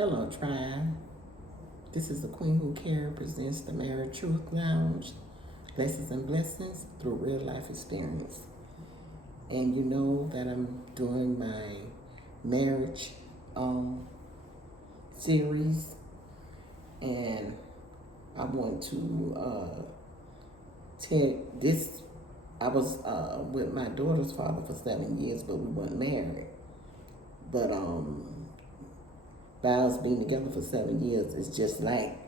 Hello, tribe. This is the Queen Who Care presents the Married Truth Lounge. Lessons and blessings through real life experience. And you know that I'm doing my marriage series, and I want to tell this. I was with my daughter's father for 7 years, but we weren't married. But by us being together for 7 years, it's just like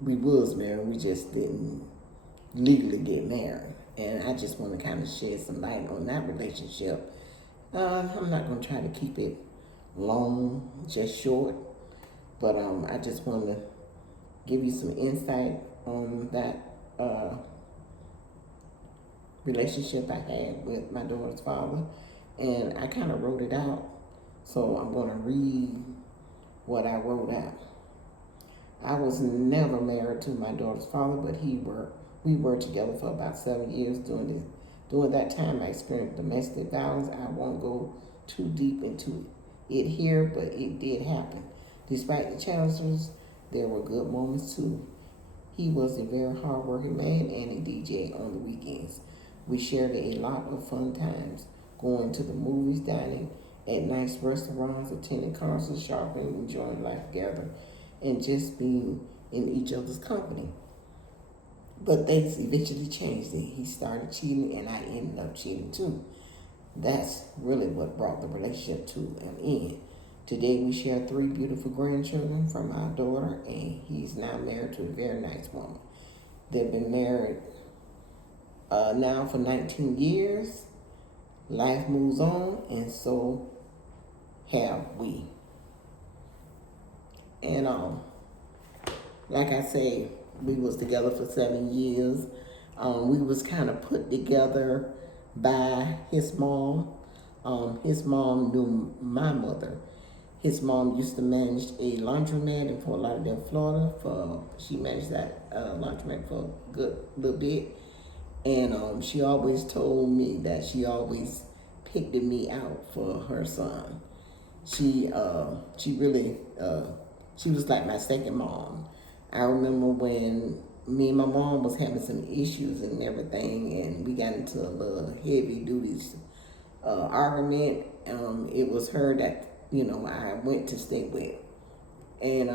we was married. We just didn't legally get married. And I just want to kind of shed some light on that relationship. I'm not going to try to keep it long, just short. But I just want to give you some insight on that relationship I had with my daughter's father. And I kind of wrote it out. So I'm going to read what I wrote out. I was never married to my daughter's father, but we were together for about 7 years. During that time, I experienced domestic violence. I won't go too deep into it here, but it did happen. Despite the challenges, there were good moments too. He was a very hardworking man and a DJ on the weekends. We shared a lot of fun times, going to the movies, dining at nice restaurants, attending concerts, shopping, enjoying life together, and just being in each other's company. But things eventually changed. He started cheating, and I ended up cheating too. That's really what brought the relationship to an end. Today we share 3 beautiful grandchildren from our daughter, and he's now married to a very nice woman. They've been married now for 19 years. Life moves on, and so have we. And like I say, we was together for 7 years. We was kind of put together by his mom. His mom knew my mother. His mom used to manage a laundromat in Fort Lauderdale, Florida. She managed that laundromat for a good little bit. And she always told me that she always picked me out for her son. She really she was like my second mom. I remember when me and my mom was having some issues and everything, and we got into a little heavy duty argument. It was her that I went to stay with, and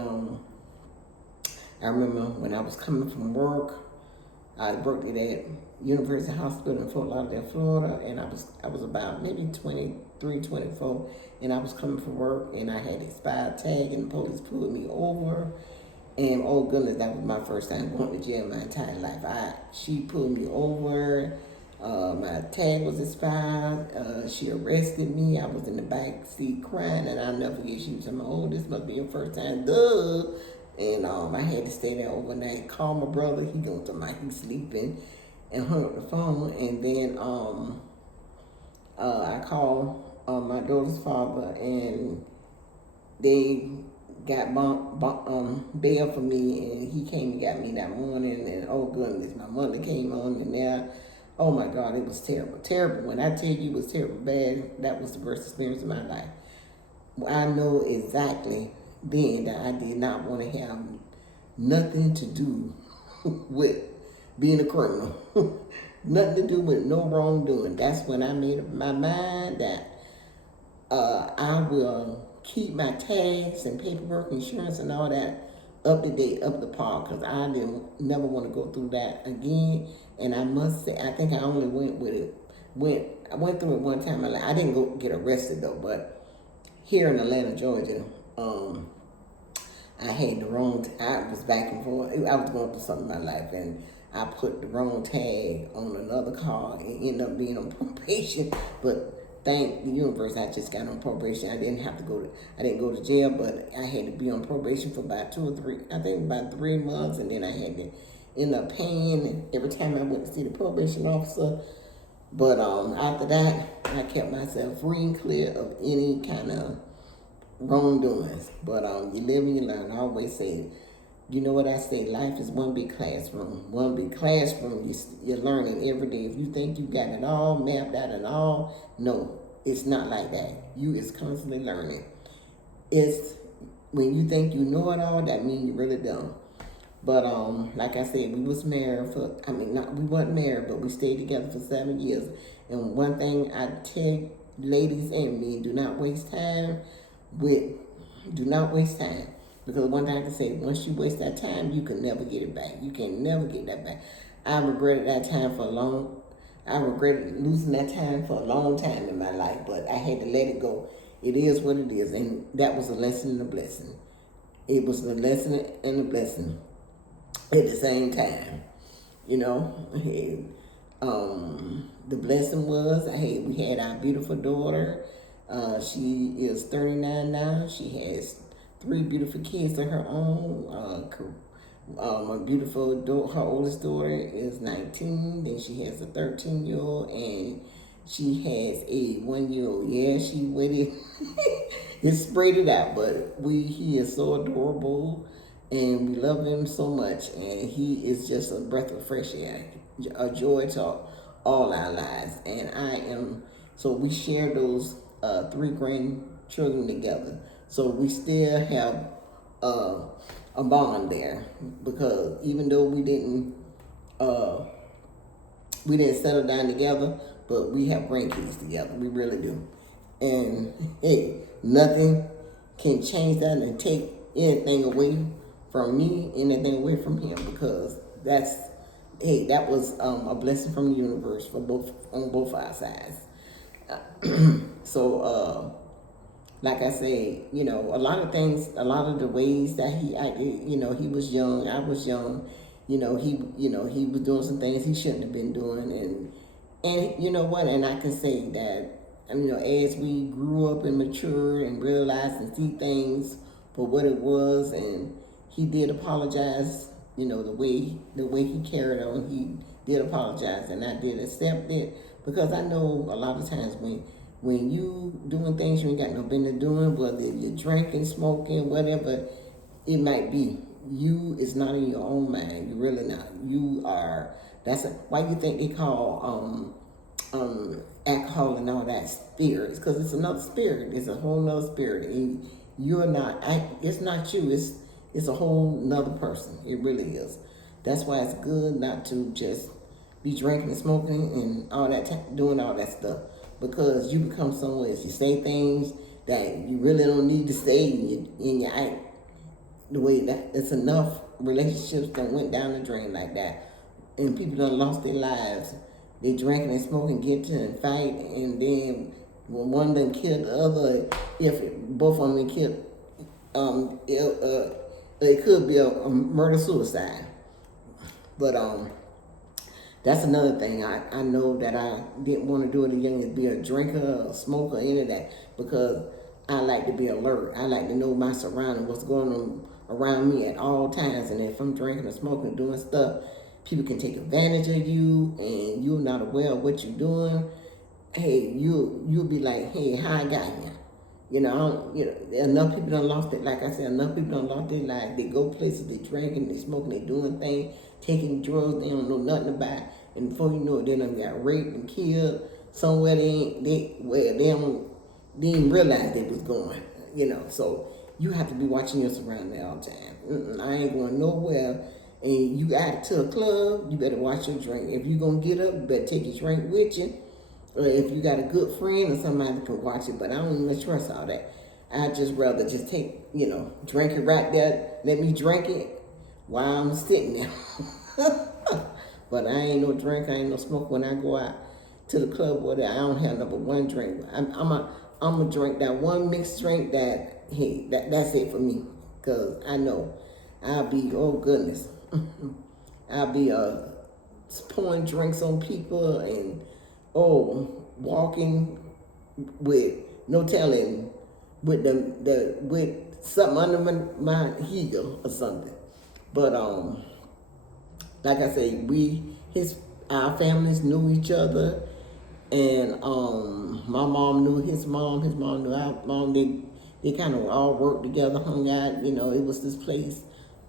I remember when I was coming from work. I worked at that University Hospital in Fort Lauderdale, Florida, and I was about maybe 23, 24, and I was coming from work, and I had an expired tag, and the police pulled me over. And oh goodness, that was my first time going to jail my entire life. She pulled me over. My tag was expired. She arrested me. I was in the back seat crying, and I'll never forget. She was saying, "Oh, this must be your first time, duh." And I had to stay there overnight. Called my brother. He goes to he's sleeping, and hung up the phone. And then I called my daughter's father, and they got bail for me, and he came and got me that morning. And oh goodness, my mother came on, and now, oh my God, it was terrible, terrible. When I tell you it was terrible bad, that was the worst experience of my life. I know exactly then that I did not want to have nothing to do with being a criminal. Nothing to do with no wrongdoing. That's when I made up my mind that I will keep my tags and paperwork, insurance, and all that up to date, up to par, because I didn't never want to go through that again. And I must say, I think I only I went through it one time. I didn't go get arrested though, but here in Atlanta, Georgia, I had the wrong. I was back and forth. I was going through something in my life, and I put the wrong tag on another car and ended up being on probation. But thank the universe, I just got on probation. I didn't go to jail, but I had to be on probation for about 3 months, and then I had to end up paying every time I went to see the probation officer. But after that, I kept myself free and clear of any kind of wrongdoings. But you live and you learn. I always say, you know what I say? Life is one big classroom. One big classroom. You're learning every day. If you think you got it all mapped out and all, no, it's not like that. You is constantly learning. It's when you think you know it all, that means you really don't. But like I said, we was married for, I mean, not, we weren't married, but we stayed together for 7 years. And one thing I tell ladies and me, do not waste time with, do not waste time. Because one thing I can say, once you waste that time, you can never get it back. You can never get that back. I regretted that time for a long, I regretted losing that time for a long time in my life, but I had to let it go. It is what it is, and that was a lesson and a blessing. It was a lesson and a blessing at the same time. You know, the blessing was, hey, we had our beautiful daughter. She is 39 now. She has 3 beautiful kids of her own. My beautiful daughter, her oldest daughter is 19. Then she has a 13-year-old, and she has a 1-year-old. Yeah, she with it. It's spread it out, but he is so adorable, and we love him so much, and he is just a breath of fresh air, a joy to all our lives. And so we share those 3 grandchildren together. So we still have a bond there, because even though we didn't settle down together, but we have grandkids together. We really do. And hey, nothing can change that and take anything away from me, anything away from him, because that was a blessing from the universe for on both our sides. So like I say, you know, a lot of the ways that he acted, you know, he was young, I was young, you know, he was doing some things he shouldn't have been doing, and you know what, and I can say that, you know, as we grew up and matured and realized and see things for what it was, and he did apologize, you know, the way he carried on, he did apologize, and I did accept it, because I know a lot of times when you doing things you ain't got no business doing, whether you're drinking, smoking, whatever it might be, you is not in your own mind. You're really not. You are. Why you think they call alcohol and all that spirits? Because it's another spirit. It's a whole nother spirit, and you're not. It's not you. It's a whole nother person. It really is. That's why it's good not to just be drinking and smoking and all that, doing all that stuff, because you become someone else. You say things that you really don't need to say, in your act. The way that it's enough relationships that went down the drain like that, and people done lost their lives. They drinking and smoking, get to and fight, and then when one of them killed the other, if both of them killed, it could be a murder suicide. But that's another thing. I know that I didn't want to do it again, be a drinker, a smoker, any of that, because I like to be alert. I like to know my surroundings, what's going on around me at all times. And if I'm drinking or smoking, doing stuff, people can take advantage of you, and you're not aware of what you're doing. Hey, you'll be like, hey, how I got here? You know, enough people done lost it. Like I said, enough people done lost their lives. They go places, they drinking, they smoking, they doing things, taking drugs they don't know nothing about, and before you know it, they done got raped and killed somewhere they didn't realize they was going. You know, so you have to be watching your surroundings all the time. I ain't going nowhere, and you out to a club, you better watch your drink. If you gonna get up, you better take your drink with you. Or if you got a good friend or somebody that can watch it, but I don't even trust all that. I just rather just take, drink it right there, let me drink it while I'm sitting there. But I ain't no drink, I ain't no smoke when I go out to the club, whatever. I don't have number one drink. I'm a drink that one mixed drink that, hey, that's it for me. Because I know I'll be, oh goodness, I'll be pouring drinks on people and, walking with no telling, with with something under my heel or something. But like I say, our families knew each other, and my mom knew his mom knew our mom. They kind of all worked together, hung out. It was this place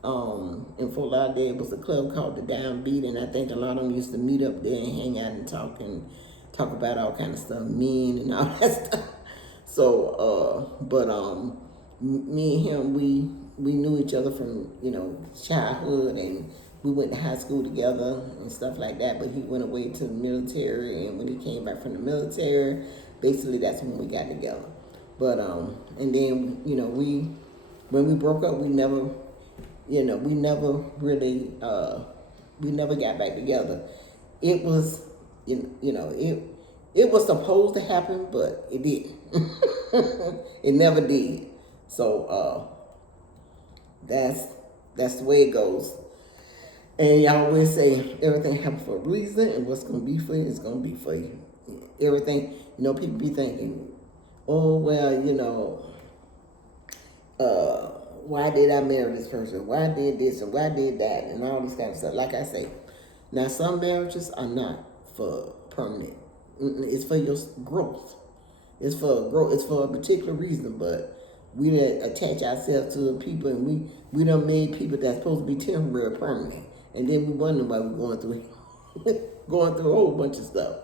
in Fort Lauderdale. It was a club called the Downbeat, and I think a lot of them used to meet up there and hang out and talk about all kind of stuff, mean and all that stuff. So, Me and him, we knew each other from, childhood, and we went to high school together and stuff like that. But he went away to the military, and when he came back from the military, basically that's when we got together. But and then we when we broke up, we never we never really we never got back together. It was it was supposed to happen, but it didn't. It never did. So that's the way it goes. And y'all always say everything happens for a reason, and what's gonna be for you is gonna be for you. Everything, people be thinking, oh well, why did I marry this person? Why did this and why did that and all this kind of stuff. Like I say, now some marriages are not for permanent. It's for your growth. It's for growth. It's for a particular reason, but we done attach ourselves to people, and we done made people that's supposed to be temporary permanent, and then we wonder why we're going through going through a whole bunch of stuff.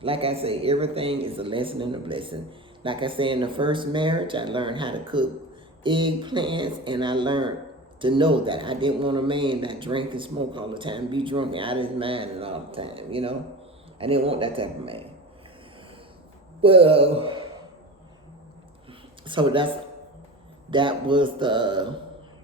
Like I say, everything is a lesson and a blessing. Like I say, in the first marriage, I learned how to cook eggplants, and I learned to know that I didn't want a man that drank and smoked all the time, be drunk and out of his mind and all the time. I didn't want that type of man. Well, so that was the